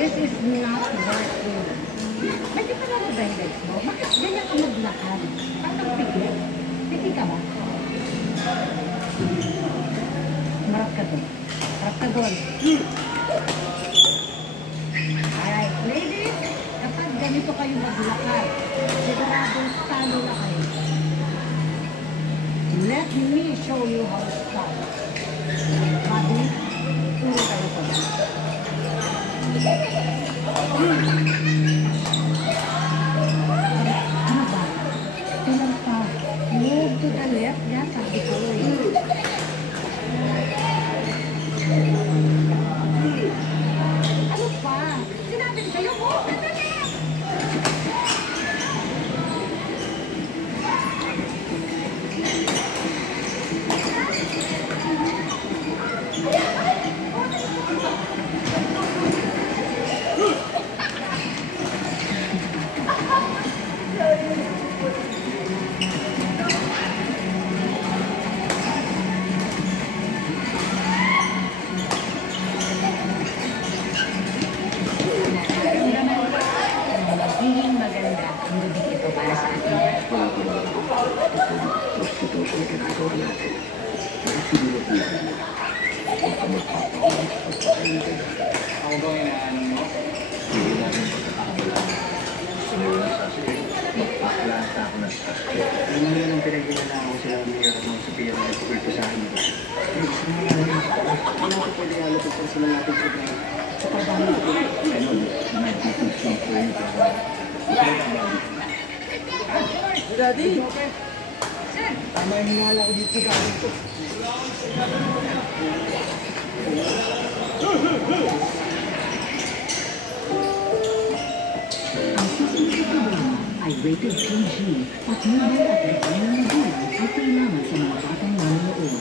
This is not working. Pwede pa lang ba yung legs mo? Bakit ganyan ka maglakad? Parang pigil. Hindi ka ba? Marap ka doon. Marap ka doon. Alright, ladies, kapag ganito kayo maglakad, siguradong talo na kayo. Let me show you how to start. Body, puro kayo pa ba? Ano ba? Tulang pa. Move to the left. Yan, sabi ko eh. Ano pa? Sinabi ko sa'yo, move to the left. Daddy! Tama yung hinala ko dito gamit ko. Ang susunod na ay rated PG at hindi natin ang mga magulang ay kailangan sa mga batang nanonood.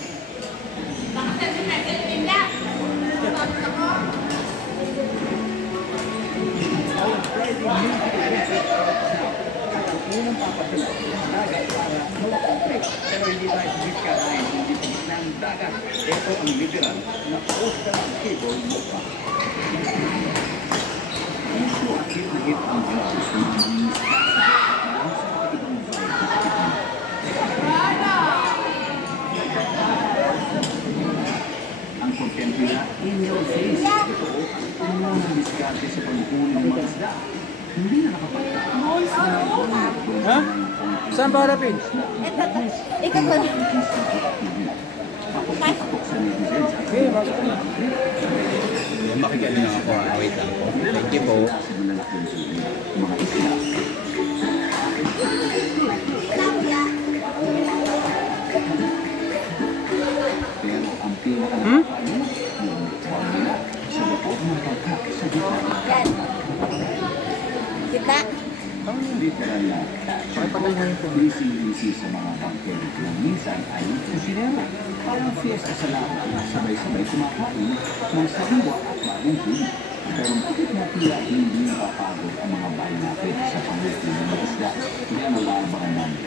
Unang papasila ng dagat para mag-complete pero hindi tayo sisikain hindi ng dagat. Ito ang literal na coastal cable mukha. Ito at hit na hit ang Diyos ng ang content nila in your face. Ito ang unang diskarte sa pagkuhuli ng mga isda. Hindi na nakapagta. Ha? Saan ba harapin? Ikaw ba? Okay, bakit na? Makikita lang ako. Wait lang po. Thank you po. Kita. Literal na busy-busy sa mga bangkero na minsan ay kusinero. Parang fiesta sa lahat na sabay-sabay kumakain ng sariwa at bagong food. Pero bakit na tila hindi napapagod ang mga bahay natin sa pangluto ng mga isda? Yan ang maabangan namin.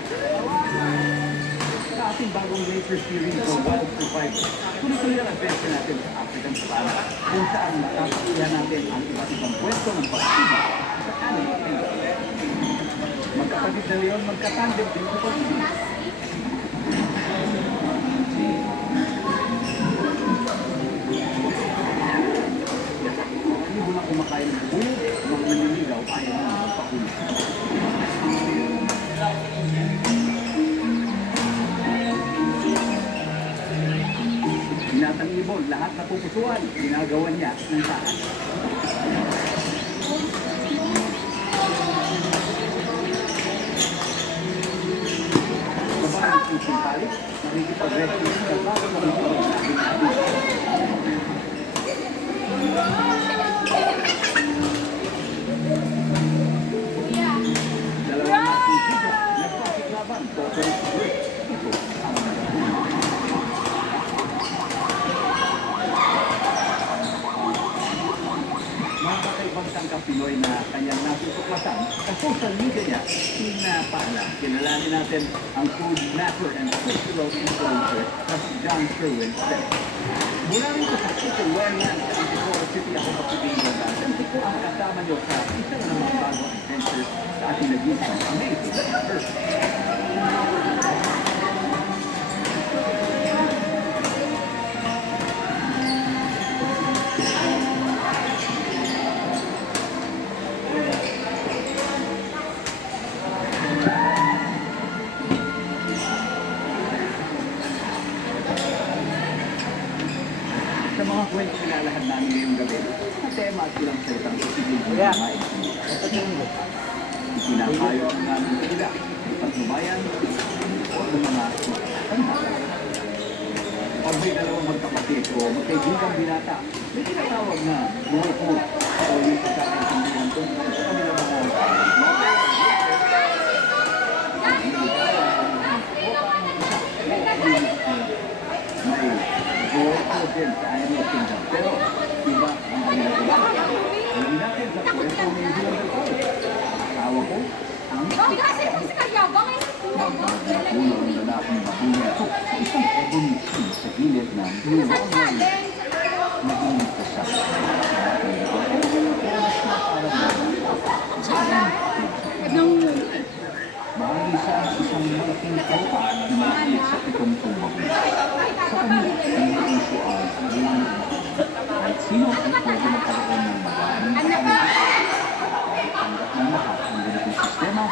Sa ating bagong later series for Wild Survivor, tuloy-tuloy ang adventure natin sa African Savannah kung saan makakakuha natin ang iba't ibang pwesto ng pagsiba sa kanin at Pilipinas. Magkapatid na leon, magkatandem din sa pagsiba. Hindi mo na kumakain ng buhay, mga maniligaw ayaw na magpakulit. Binatang ibon, lahat na pupusuan, ginagawa niya ng taas. Babae ang pusong tali, nakikipag-rescue sa bago ng mga dalawang natin dito, nagpakiklaban, totally great. Ito ang mga kakaibang tangkap Pinoy na kanyang natutuklasan sa social media niya, pinapaalam. Kilalanin natin ang food matter and cultural influencer na si John Kerwin. Mula rin sa City Wetland 74 ako ang kasama niyo sa isa na mga bagong adventures sa ating nag-iisang amazing Earth. Sa mga kwento nilalahad namin ngayong gabi, na tema at ilang salitang posibleng maintindihan. Ipinapayo ang namin kanila ng patnubayan o ng mga pagkakataon. Pag may dalawang magkapatid o magkaibigang binata, may tinatawag na lungkot o yung pagkakaintindihan tungkol sa kanilang mga may din sa Animal Kingdom. Pero, iba ang kanilang iba. Hindi natin sa kwento ng Animal Kingdom. Asawa ko, ang magpapulong ng lalaking mabunyatok sa isang ebony tree sa gilid ng New Orleans. Naging nagkasap. Bahagi sa isang malaking tropa na maakit sa pitong tumagot. Sa kanila, ang iso ay kahit sino ay pwede magkaroon ng maraming tanggap ng lahat ang ganitong sistema,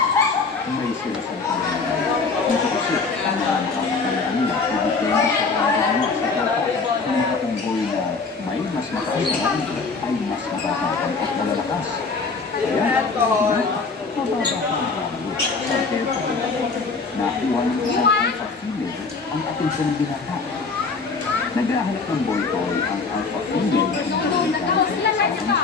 may sila sa kanila. Ito kasi ang mga nakakatalaan nila ibigay sa kanila sa tropa ng mga unggoy na may mas makasalan ay mas mababatan at malalakas. Kaya, mababatan sa depo. Nakuha ng isang alpha female ang atensyon ng binata. Naghahanap ng boy toy ang alpha female na pinagkakaroon sa bansa.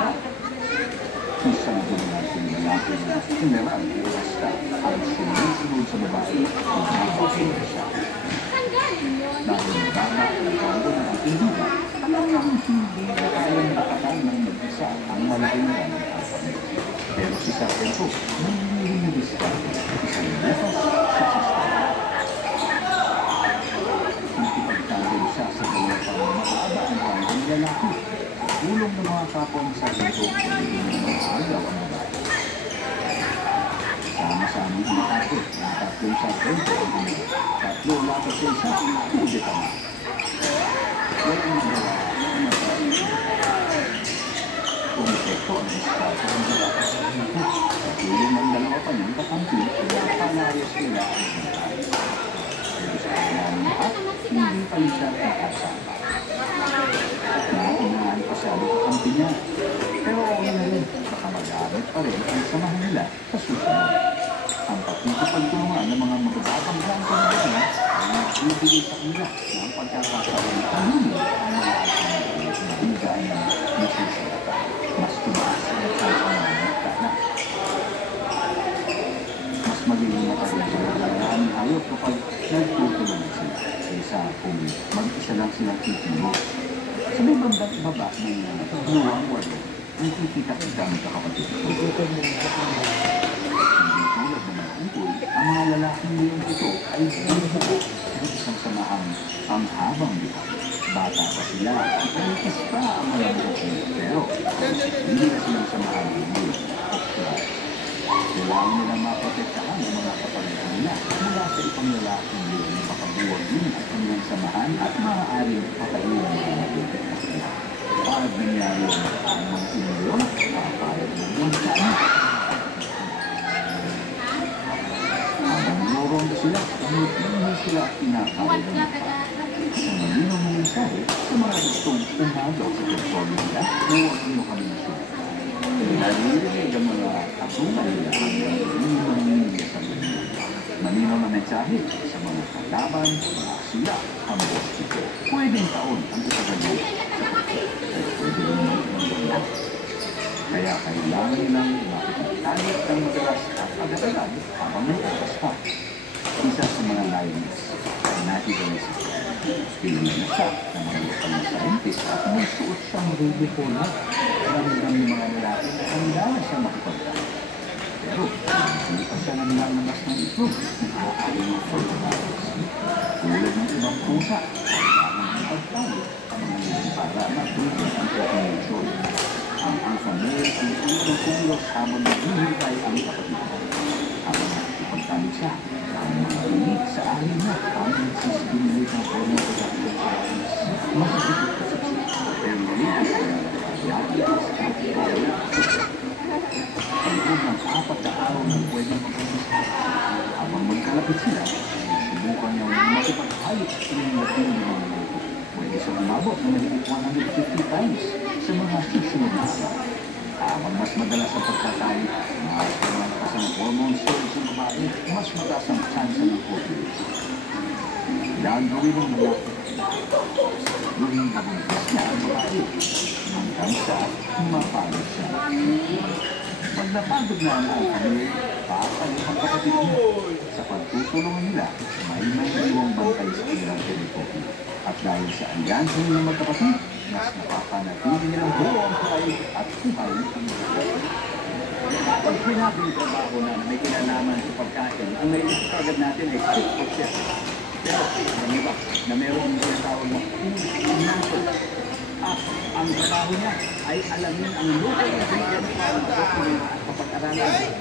Isang dominasyon lalaki na general basta ang sumusunod sa babae kung mapapagod siya. Dahil nagama ang karoon ng ating vida, talagang hindi na kayang nakatang ng mag-isa ang malaking ng alpha male. Pero si Sargento, nangyayari na isa. Isang bukas sa sistema. Nakipagtagol siya sa dalawang mahaba ang hanggang lalaki. Tulong ng mga kapong Sargento, pwede ng mga agaw ang babae. Sama-sama nakakot ang tatlong Sargento ang ulit. Tatlo lapit sa isa, kulit ang mga. Walang magawa ang masabi. Kung ito ang estado ng dalawa sa hito, tulong ng dalawa pa niyang kakampi, pinapalayas nila ang hintay. Pero sa kanilang lahat, hindi pa rin siya nakasama. Naunahan pa siya ng kakampi niya. Pero okay na rin, baka magamit pa rin ang samahan nila sa susunod. Ang pagtutupagtulungan ng mga magababang ganto na nila ay nagbibigay sa kanila ng pagkakataon ng kanino ang mga mabigaan na nasusulata. Mas tumaas ang pagkakamangita na. Mas magiging matagal sa mga hayop kapag nagtutulungan sila kaysa kung mag-isa lang silang titino. Sa may bandang ibaba ng luwang walo, nakikita-kita ang kakapatid ko. Hindi tulad ng mga ungkol, ang mga lalaking ngayon ito ay bumubuo ng isang samahan ang habang buhay. Bata pa sila, ipanikis pa ang mga buhok nila. Pero, hindi na silang samahan ngayon. Kailangan nila maprotektahan ang mga kapatid nila mula sa ibang lalaking ngayon na makabuwag din ang kanilang samahan at maaaring patayin ang mga maprotektas nila. Pag nangyari ang mga inyo, papayag ng mga saan. Habang noroon sila, hindi sila pinapayag ng ang malinong ng mensahe sa mga gustong umagaw sa kontrol nila na huwag nyo kami nasunod. Naririnig ang mga atungan nila hanggang malinong nila sa mundo. Malinong na mensahe sa mga kalaban, mga sila, ang boss ito. Pwedeng taon ang isagayo sa kontrol. Pwede rin mag-ilang. Kaya kailangan nilang makikitalit ng madalas at agad-agad habang may oras pa. Isa sa mga lines ay natigay sa piling na siya ng mga lokal na scientist at may suot siyang rubicona. Ramdam ng mga lalaki na kailangan siya makipagtalo. Pero hindi pa siya nanlalabas ng itlog ng aking mga pagkakalas. Tulad ng ibang pusa, kailangan ng pagtalo ang mga nilong para matulog ang population. Ang alpha male ang unang kumilos habang naghihintay ang kapatid. Habang nakikipagtalig siya, ang mga ulit sa ahin na ang nagsisimulit ng formal production lines. Masasipit kasi siya. Pero ngayon ay ang unang 4 na araw ng pwedeng mag-umpisa. Habang magkalapit sila, subukan niya makipag-hayop sa labing limang minuto. Pwede siyang umabot ng mahigit 150 times sa mga susunod na araw. Habang mas madalas ang pagkakayop, mas malakas ang hormone surge ng babae, mas mataas ang chance ng ovulation. Gagawin ng lalaki. Gawin nabuntis niya ang babae. Hanggang sa mapagod siya. Pag napagod na ang alphabet, papalit ang kapatid niya. Sa pagtutulungan nila, may ilang bantay sa kanilang telepopi. At dahil sa alyansa nilang magkapatid, mas napapanatili nilang buo ang buhay at buhay ang buhay. Pag sinabing trabaho na may kinalaman sa pagkain, ang naisip agad natin ay cook o chef. Pero alam niyo ba na meron yung tinatawag na food master. At ang trabaho niya ay alamin ang local ingredients para makukunin at kapag-aralan.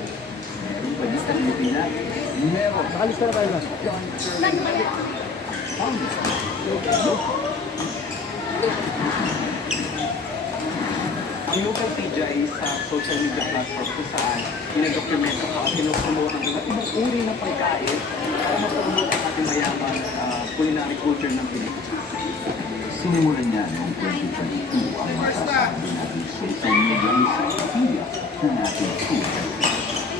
Meron ba dito sa Pilipinas? Meron. Nakalista na tayo, boss. Ang local PJ ay sa social media platform kung saan pinadokumento ko at pinopromote ang ibang uri ng pagkain para mapromote ang ating mayamang culinary culture ng Pilipinas. Sinimulan niya noong 2022 ang masasabi natin social media encyclopedia ng ating food.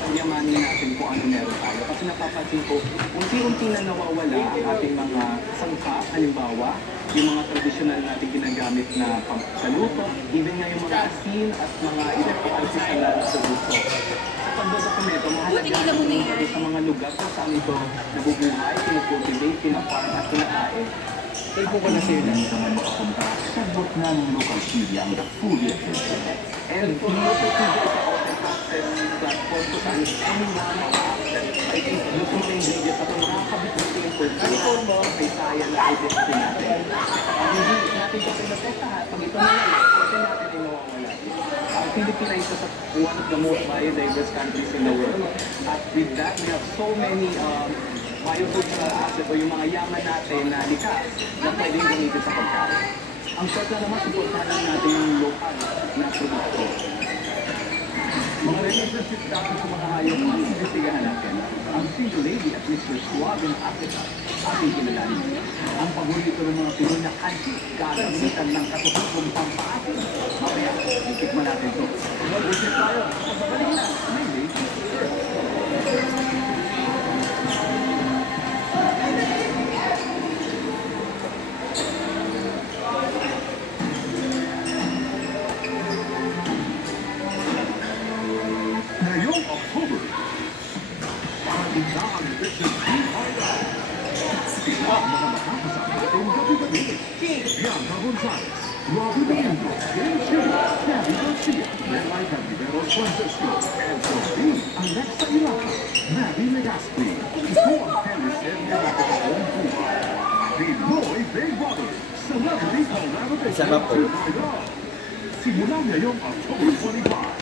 Yamanin natin kung ano meron tayo kasi napapansin ko unti-unti na nawawala ang ating mga sangka, halimbawa yung mga traditional natin ginagamit na pangsaluto, even nga yung mga asin at mga artisanal sa gusto. Sa pagdodokumento, mahalaga na sa mga lugar kung saan ito nabubuhay, pinakultivate, pinaparang at pinakain. Tayo po ko na sa'yo na. Hindi naman makapunta, sagot na ng local media ang food adventure. And kung local media sa open access platform kung saan anyone maka-access, I think gusto mo na ingredients at makakabit mo sa information mo, may sayan na identity natin. Hindi natin kasi natestahan, pag ito na lang, natin ay nawawala. Ang Pilipinas is one of the most biodiverse countries in the world. At with that, we have so many biocultural assets o yung mga yaman natin na likas na pwedeng gamitin sa pagkain. Ang short na naman, supportahan lang natin yung local na produkto. Mga relationship dapat sa mga hayop ang investigahan natin. Ang single lady at Mr. Suave in Africa, ating kinalanin. Ang paborito ng mga Pinoy na kansi, gagamitan ng katutubong pampaati. Mamaya, itikman natin ito. Mag-usip tayo. Magbabalik na. Maybe. Ngayong October, pag-indahan ng Richard D. Highlight. Sila ang mga makakasama itong gabi-gabi. Bianca Gonzalez, Robby Domingo, James Hill, Gabby Garcia, Nelay Viveros Francisco, and Sophie Alexa Ilaca, Maddie Legaspi. Ito ang teleserye na totoong buhay. Pinoy Big Brother, Celebrity Collaboration. Isa pa po. Simula ngayong October 25.